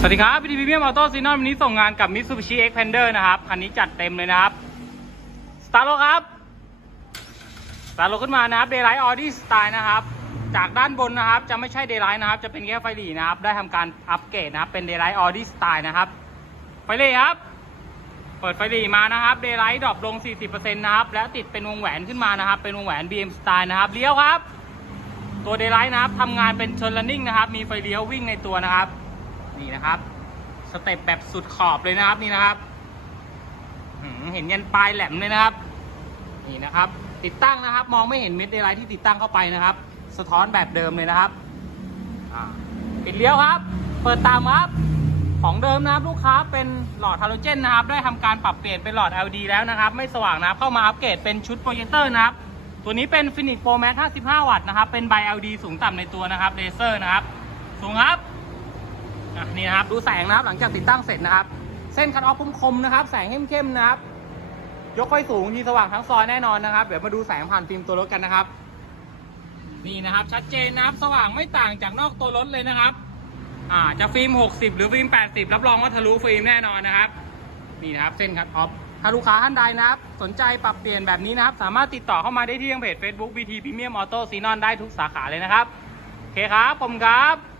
สวัสดีครับพีทีพีเมียมออโต้ซีนอนวันนี้ส่งงานกับ Mitsubishi Xpander นะครับ คันนี้จัดเต็มเลยนะครับ สตาร์โลครับ สตาร์โลขึ้นมานะครับ Daylight Audi Style นะครับ จากด้านบนนะครับ จะไม่ใช่ Daylight นะครับ จะเป็นแค่ไฟหลีนะครับ ได้ทำการอัปเกรดนะครับ เป็น Daylight Audi Style นะครับ ไฟหลีครับ เปิดไฟหลีมานะครับ Daylight ดรอปลง 40%นะครับ แล้วติดเป็นวงแหวนขึ้นมานะครับ เป็นวงแหวน BM Style นะครับ เลี้ยวครับ ตัว Daylight นะครับทำงานเป็นเชน running นะครับ มีไฟเลี้ยววิ่งในตัวนะครับ นี่นะครับสเต็ปแบบสุดขอบเลยนะครับนี่นะครับเห็นยันปลายแหลมเลยนะครับ นี่นะครับ ติดตั้งนะครับ มองไม่เห็นเม็ดเดลายที่ติดตั้งเข้าไปนะครับ สะท้อนแบบเดิมเลยนะครับปิดเลี้ยวครับ เปิดตามครับของเดิมนะครับลูกค้าเป็นหลอดฮาโลเจนนะครับ ได้ทำการปรับเปลี่ยนเป็นหลอด LED แล้วนะครับ ไม่สว่างนะครับเข้ามาอัปเกรดเป็นชุดโปรเจคเตอร์นะครับ ตัวนี้เป็น Phoenix Pro Max 55 วัตต์นะครับ เป็นไบ LED สูงต่ำในตัวนะครับเลเซอร์นะครับ สูงครับ นี่นะครับ ดูแสงนะครับ หลังจากติดตั้งเสร็จนะครับ เส้นคัดออฟคมๆนะครับ แสงเข้มๆนะครับ ยกค่อยสูงยีสว่างทั้งซอยแน่นอนนะครับ เดี๋ยวมาดูแสงผ่านฟิล์มตัวรถกันนะครับ นี่นะครับ ชัดเจนนะครับ สว่างไม่ต่างจากนอกตัวรถเลยนะครับ อ่า จะฟิล์ม 60 หรือฟิล์ม 80 รับรองว่าทะลุฟิล์มแน่นอนนะครับ นี่นะครับ เส้นคัดออฟถ้าลูกค้าท่านใดนะครับ สนใจปรับเปลี่ยนแบบนี้นะครับ สามารถติดต่อเข้ามาได้ที่ทางเพจ Facebook BT Premium Auto Xenon ได้ทุกสาขาเลยนะครับ โอเคครับผมครับ